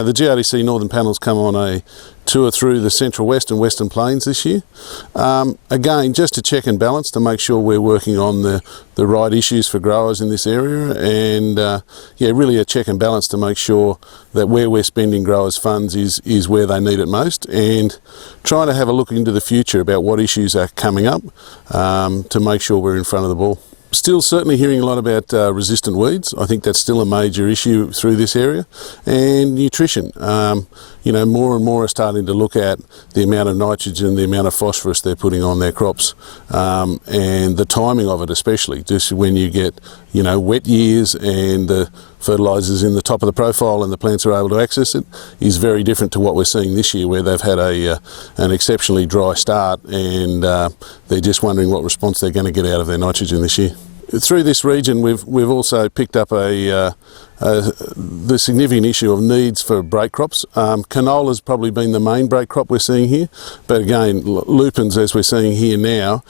The GRDC Northern Panel's come on a tour through the Central West and Western Plains this year. Again, just to check and balance to make sure we're working on the right issues for growers in this area, and yeah, really a check and balance to make sure that where we're spending growers' funds is where they need it most, and trying to have a look into the future about what issues are coming up to make sure we're in front of the ball. Still certainly hearing a lot about resistant weeds. I think that's still a major issue through this area. And nutrition. You know, more and more are starting to look at the amount of nitrogen, the amount of phosphorus they're putting on their crops, and the timing of it especially. Just when you get, you know, wet years and the fertilisers in the top of the profile and the plants are able to access it is very different to what we're seeing this year, where they've had an exceptionally dry start, and they're just wondering what response they're going to get out of their nitrogen this year. Through this region, we've also picked up the significant issue of needs for break crops. Canola's probably been the main break crop we're seeing here, but again, lupins, as we're seeing here now,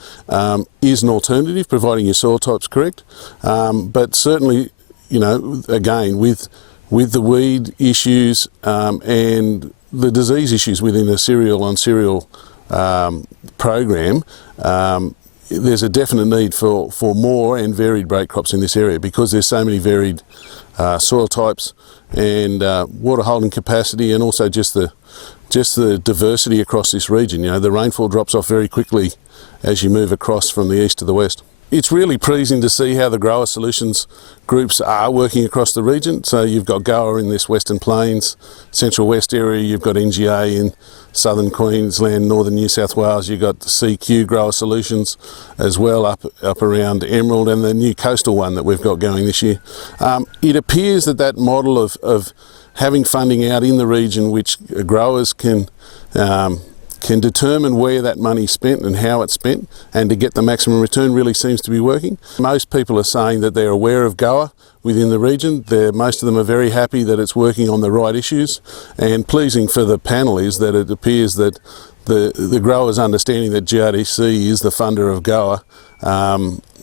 is an alternative, providing your soil type's correct. But certainly, you know, again, with the weed issues and the disease issues within a cereal-on-cereal program, there's a definite need for more and varied break crops in this area, because there's so many varied soil types and water holding capacity, and also just the diversity across this region. You know, the rainfall drops off very quickly as you move across from the east to the west. It's really pleasing to see how the grower solutions groups are working across the region. So you've got GOA in this Western Plains, Central West area, you've got NGA in Southern Queensland, Northern New South Wales, you've got the CQ grower solutions as well up around Emerald, and the new coastal one that we've got going this year. It appears that model of having funding out in the region, which growers can determine where that money's spent and how it's spent, and to get the maximum return, really seems to be working. Most people are saying that they're aware of GOA within the region. Most of them are very happy that it's working on the right issues, and pleasing for the panel is that it appears that the growers understanding that GRDC is the funder of GOA.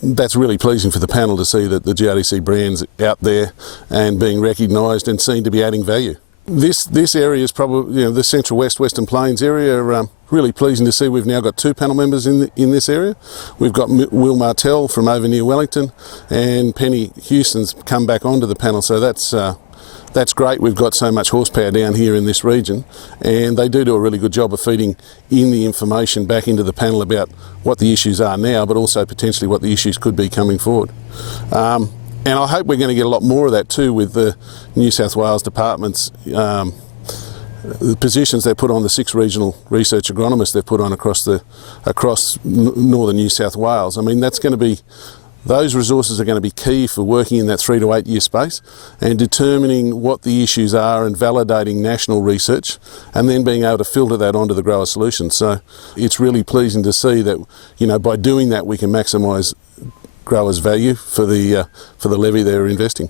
That's really pleasing for the panel to see that the GRDC brand's out there and being recognised and seen to be adding value. This area is probably, you know, the Central West, Western Plains area, really pleasing to see. We've now got 2 panel members in this area. We've got Will Martell from over near Wellington, and Penny Houston's come back onto the panel, so that's great. We've got so much horsepower down here in this region, and they do a really good job of feeding in the information back into the panel about what the issues are now, but also potentially what the issues could be coming forward. And I hope we're going to get a lot more of that too with the New South Wales departments, the positions they put on, the 6 regional research agronomists they've put on across northern New South Wales. I mean, those resources are going to be key for working in that 3 to 8 year space and determining what the issues are and validating national research, and then being able to filter that onto the grower solutions. So it's really pleasing to see that, you know, by doing that we can maximise growers' value for the levy they're investing.